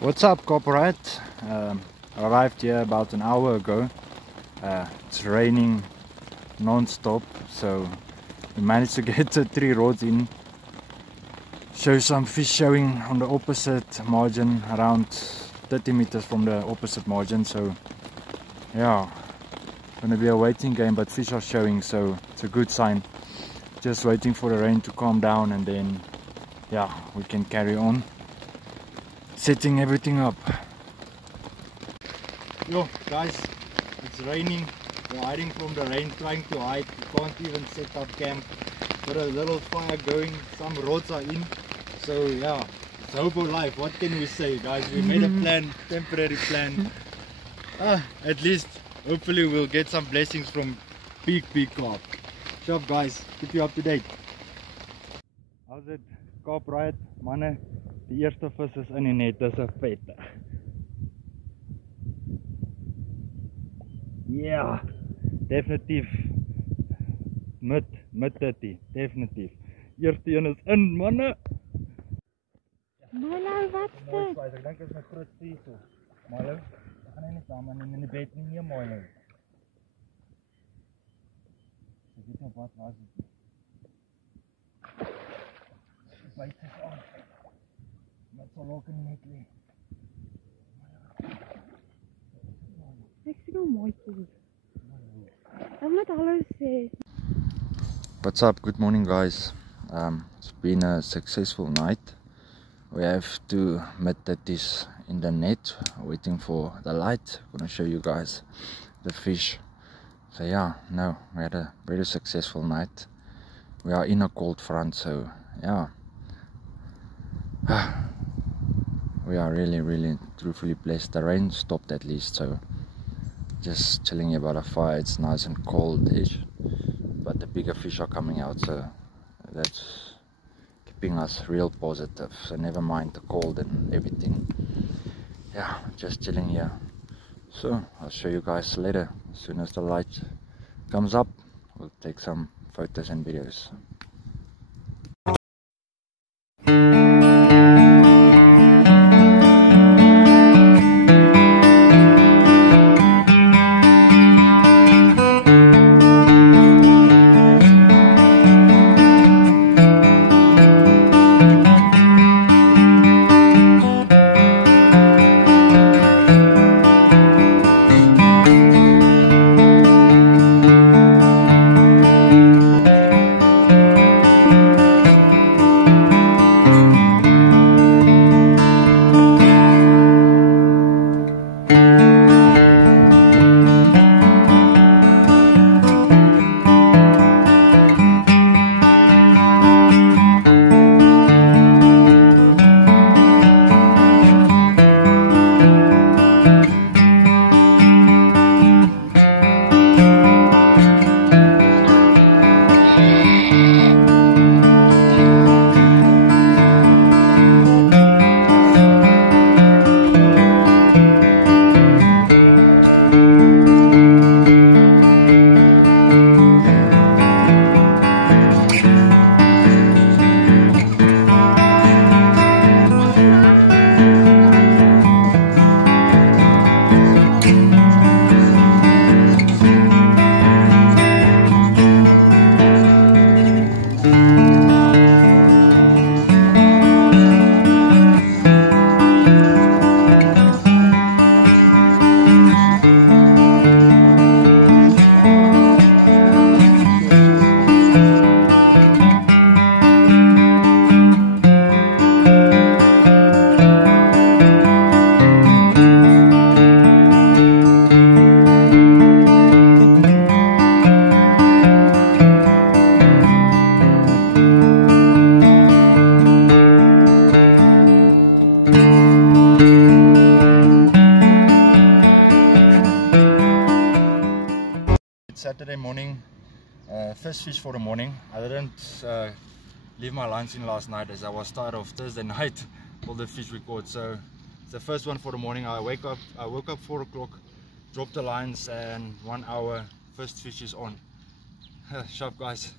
What's up, corporate? Arrived here about an hour ago. It's raining non-stop, so we managed to get 3 rods in. Show some fish showing on the opposite margin, around 30 meters from the opposite margin. So yeah, gonna be a waiting game, but fish are showing, so it's a good sign. Just waiting for the rain to calm down, and then yeah, we can carry on setting everything up. Yo guys, it's raining. We're hiding from the rain, trying to hide. We can't even set up camp. Got a little fire going, some rods are in. So yeah, it's hope of life. What can we say, guys? We made a plan, temporary plan. At least hopefully we'll get some blessings from big carp. Shop guys, keep you up to date. How's it? Kaap right, manne. Die eerste vis is in die net, dis 'n vette. Ja, definitief mid 30, definitief. Eerste een is in, manne. Milo, wat's dit? Ek dink dit is my groot vis so. Milo, ek gaan net daar man in die bed nie Milo. Ek weet nie wat was dit. Byt is aan. Met so lock in net lê. Ek sien hom mooi toe. Ek moet hallo sê. What's up? Good morning, guys. It's been a successful night. We have 2 mid-30s in the net waiting for the light. I'm gonna show you guys the fish. So yeah, no, we had a very successful night. We are in a cold front, so yeah. We are really truthfully blessed. The rain stopped at least, so just chilling here by the fire. It's nice and cold-ish, but the bigger fish are coming out, so that's keeping us real positive. So never mind the cold and everything. Yeah, just chilling here. So I'll show you guys later. As soon as the light comes up, we'll take some photos and videos. Saturday morning, first fish for the morning. I didn't leave my lunch in last night as I was tired of Thursday night, all the fish we caught. So it's the first one for the morning. I woke up 4 o'clock, dropped the lines, and 1 hour, first fish is on. Sharp guys.